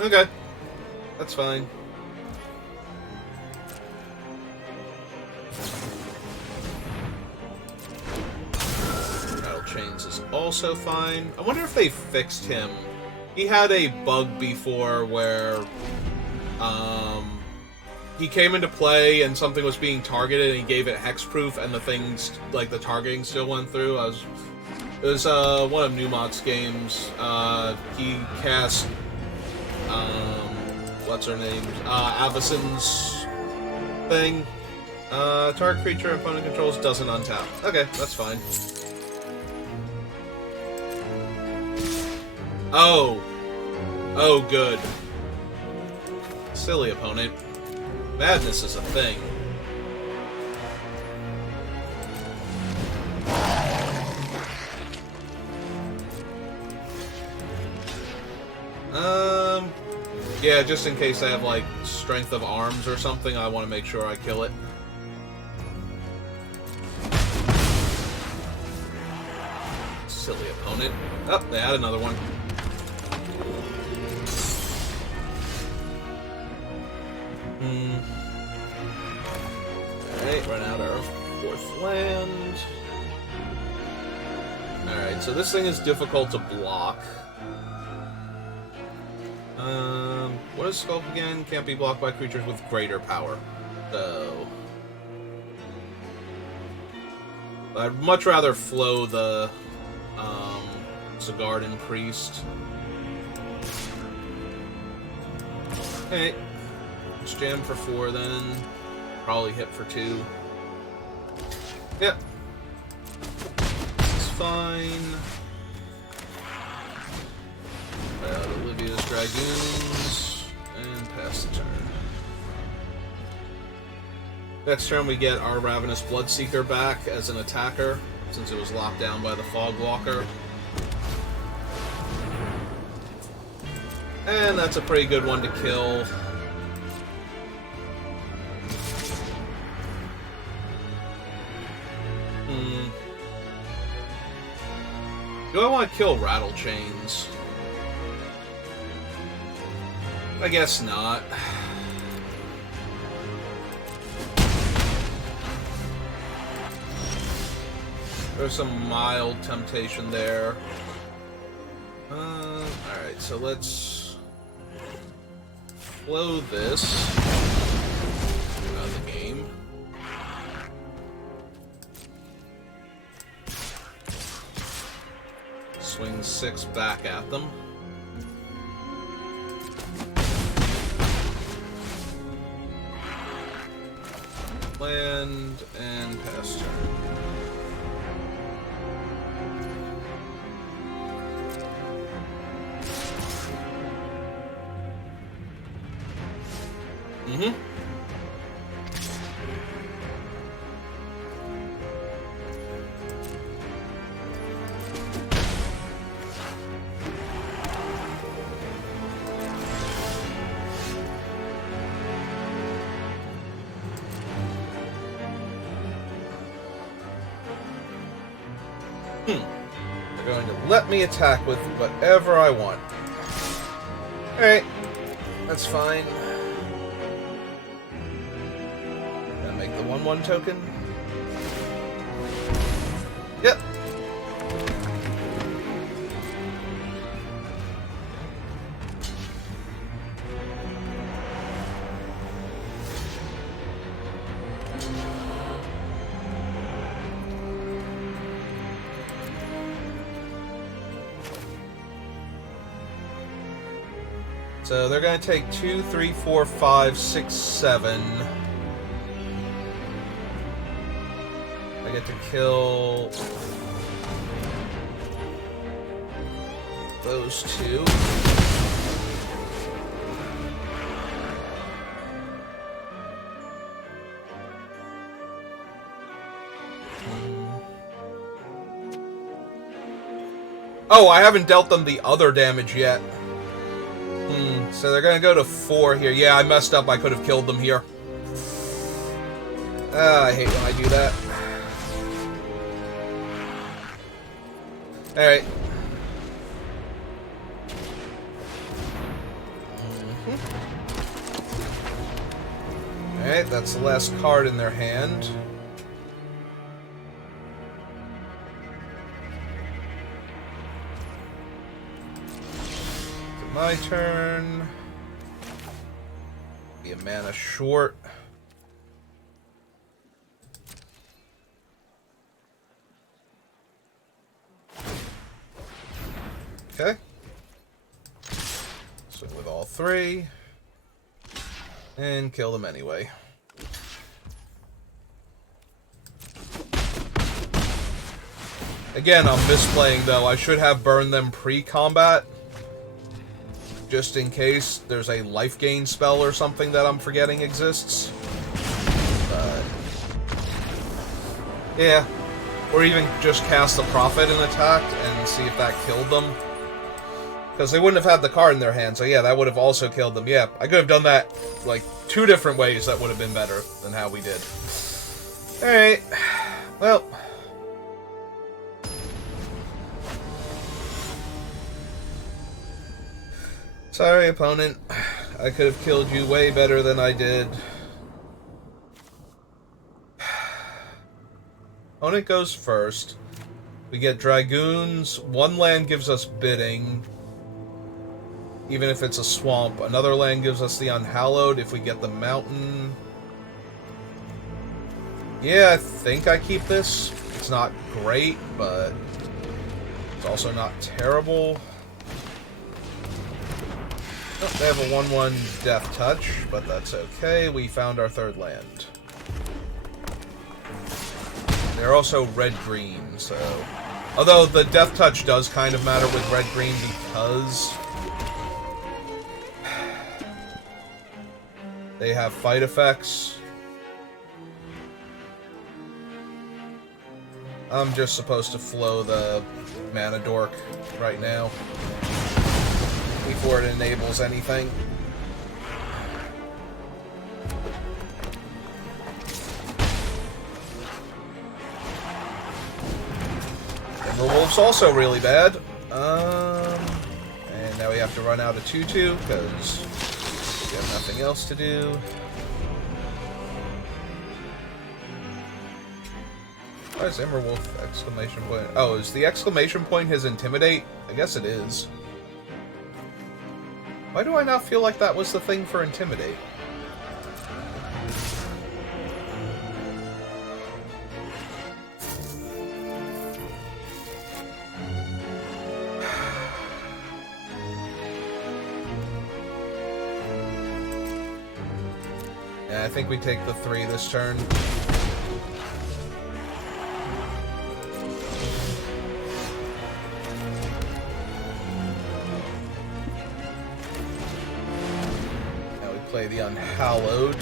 Okay. That's fine. Battle Chains is also fine. I wonder if they fixed him. He had a bug before where he came into play and something was being targeted and he gave it hexproof and the things, like the targeting still went through. It was one of Newmont's games. He cast what's her name? Avacyn's thing. Target creature opponent controls doesn't untap. Okay, that's fine. Oh. Oh, good. Silly opponent. Madness is a thing. Yeah, just in case they have, like, strength of arms or something, I want to make sure I kill it. Silly opponent. Oh, they had another one. Alright, run out our 4th land. Alright, so this thing is difficult to block. What is scope again? Can't be blocked by creatures with greater power. So... I'd much rather flow the, Garden Priest. Okay. Let's jam for 4 then. Probably hit for 2. Yep. It's fine. Olivia's Dragoons. And pass the turn. Next turn we get our Ravenous Bloodseeker back as an attacker, since it was locked down by the Fogwalker. And that's a pretty good one to kill. Do I want to kill Rattlechains? I guess not. There's some mild temptation there. Alright, so let's flow this out of the game. Swing 6 back at them. Land and pass turn. They're going to let me attack with whatever I want. Alright, that's fine. Gonna make the 1/1 token. Yep. So they're going to take 2, 3, 4, 5, 6, 7. I get to kill those 2. Oh, I haven't dealt them the other damage yet. So they're gonna go to 4 here. Yeah, I messed up. I could have killed them here. I hate when I do that. Alright. Alright, that's the last card in their hand. My turn. Be a mana short. Okay. So with all 3. And kill them anyway. Again, I'm misplaying though. I should have burned them pre-combat. Just in case there's a life gain spell or something that I'm forgetting exists. But yeah. Or even just cast the Prophet and attack and see if that killed them. Because they wouldn't have had the card in their hand, so yeah, that would have also killed them. Yeah, I could have done that, like, 2 different ways that would have been better than how we did. Alright. Well. Sorry, opponent. I could have killed you way better than I did. Opponent goes first. We get Dragoons. One land gives us bidding, even if it's a swamp. Another land gives us the Unhallowed if we get the mountain. Yeah, I think I keep this. It's not great, but it's also not terrible. Oh, they have a 1/1 Death Touch, but that's okay. We found our third land. They're also red-green, so... Although the Death Touch does kind of matter with red-green because... they have fight effects. I'm just supposed to flow the Mana Dork right now before it enables anything. Timberwolf's also really bad. And now we have to run out of 2/2 because we have nothing else to do. Why is Timberwolf exclamation point? Oh, is the exclamation point his Intimidate? I guess it is. Why do I not feel like that was the thing for Intimidate? Yeah, I think we take the 3 this turn. Play the Unhallowed.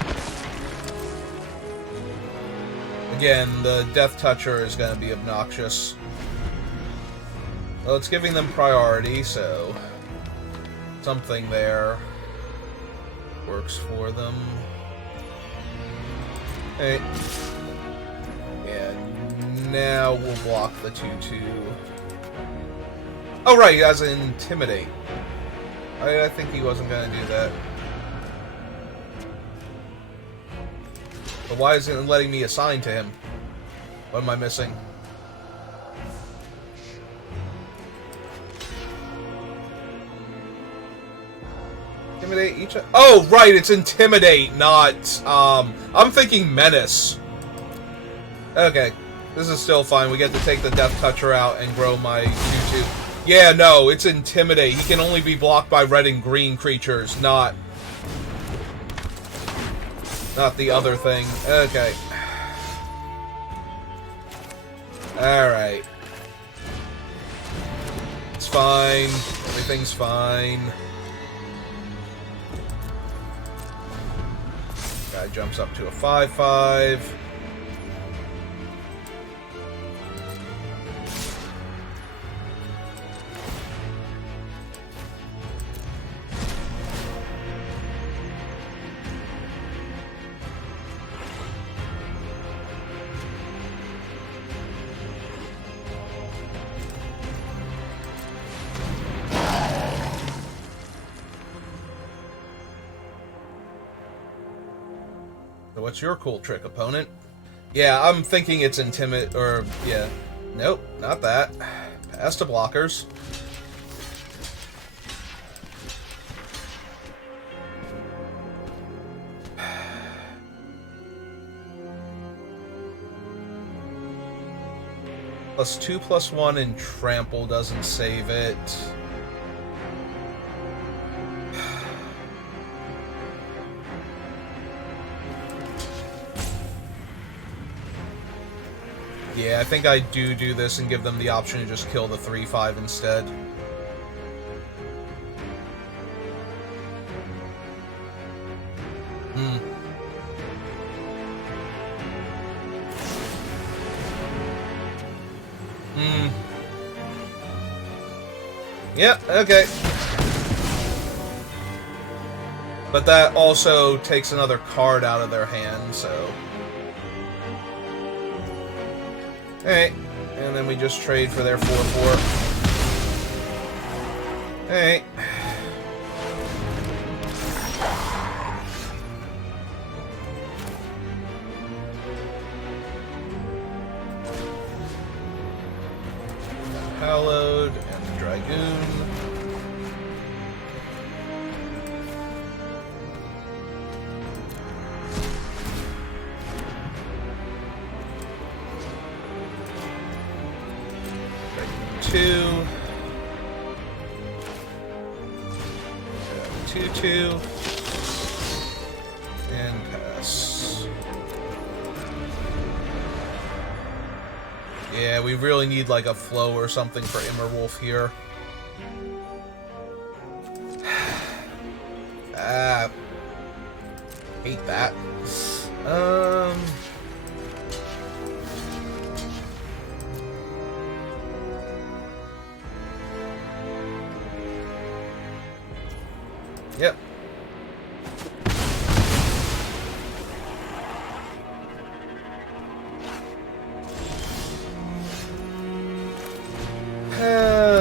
Again, the Death Toucher is going to be obnoxious. Well, it's giving them priority, so something there works for them. Hey. And now we'll block the 2/2. Oh, right, he has Intimidate. I think he wasn't going to do that. But why isn't it letting me assign to him? What am I missing? Intimidate each... Oh, right, it's Intimidate, not... I'm thinking Menace. Okay, this is still fine. We get to take the Death Toucher out and grow my 2/2. Yeah, no, it's Intimidate. He can only be blocked by red and green creatures, not the other thing. Okay. Alright. It's fine. Everything's fine. Guy jumps up to a 5/5. What's your cool trick, opponent? Yeah, I'm thinking it's Intimidate, or, yeah. Nope, not that. Pass to blockers. +2/+1 and Trample doesn't save it. Yeah, I think I do this and give them the option to just kill the 3/5 instead. Yeah, okay. But that also takes another card out of their hand, so... Alright, and then we just trade for their 4/4. Alright. Hallowed, and the Dragoon. Dragoon 2. 2-2. And pass. Yeah, we really need like a flow or something for Immerwolf here. Hate that. Yep.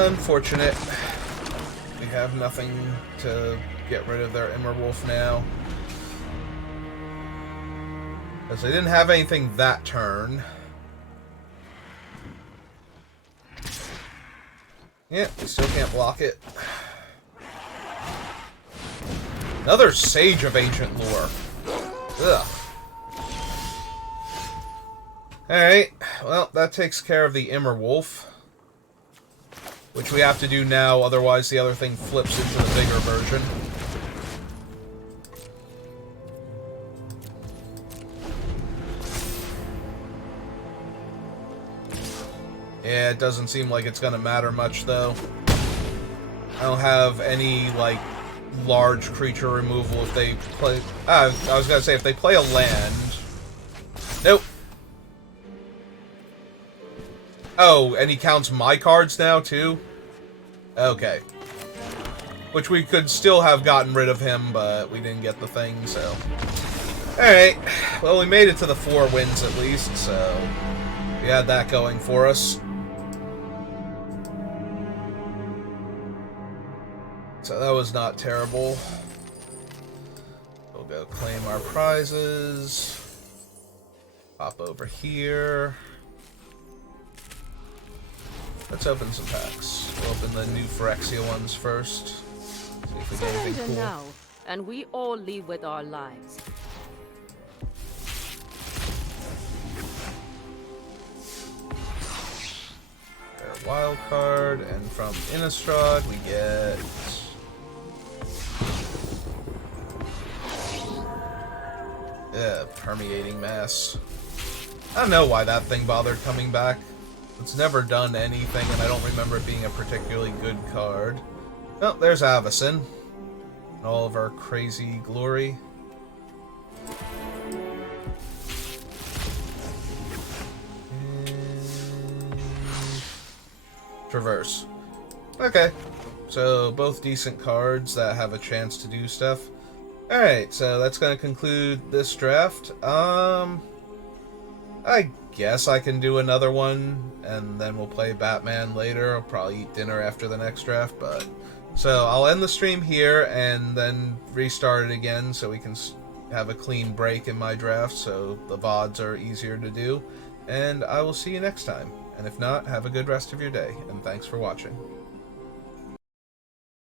Unfortunate. We have nothing to get rid of their Immerwolf now. Because they didn't have anything that turn. Yeah, we still can't block it. Another Sage of Ancient Lore. Ugh. Alright, well, that takes care of the Immerwolf. Which we have to do now, otherwise the other thing flips into the bigger version. Yeah, it doesn't seem like it's gonna matter much, though. I don't have any, like, large creature removal if they play... I was gonna say, if they play a land... Nope. Oh, and he counts my cards now, too? Okay. Which we could still have gotten rid of him, but we didn't get the thing, so... Alright. Well, we made it to the 4 wins, at least, so... We had that going for us. So that was not terrible. We'll go claim our prizes. Pop over here. Let's open some packs. We'll open the new Phyrexia ones first. See if we get anything cool. Now, and we all live with our lives. Our wild card, and from Innistrad we get Permeating Mass. I don't know why that thing bothered coming back. It's never done anything, and I don't remember it being a particularly good card. Oh, there's Avacyn. And all of our crazy glory. And... Traverse. Okay. So, both decent cards that have a chance to do stuff. Alright, so that's going to conclude this draft. I guess I can do another one, and then we'll play Batman later. I'll probably eat dinner after the next draft, but... So, I'll end the stream here, and then restart it again, so we can have a clean break in my draft, so the VODs are easier to do. And I will see you next time. And if not, have a good rest of your day, and thanks for watching.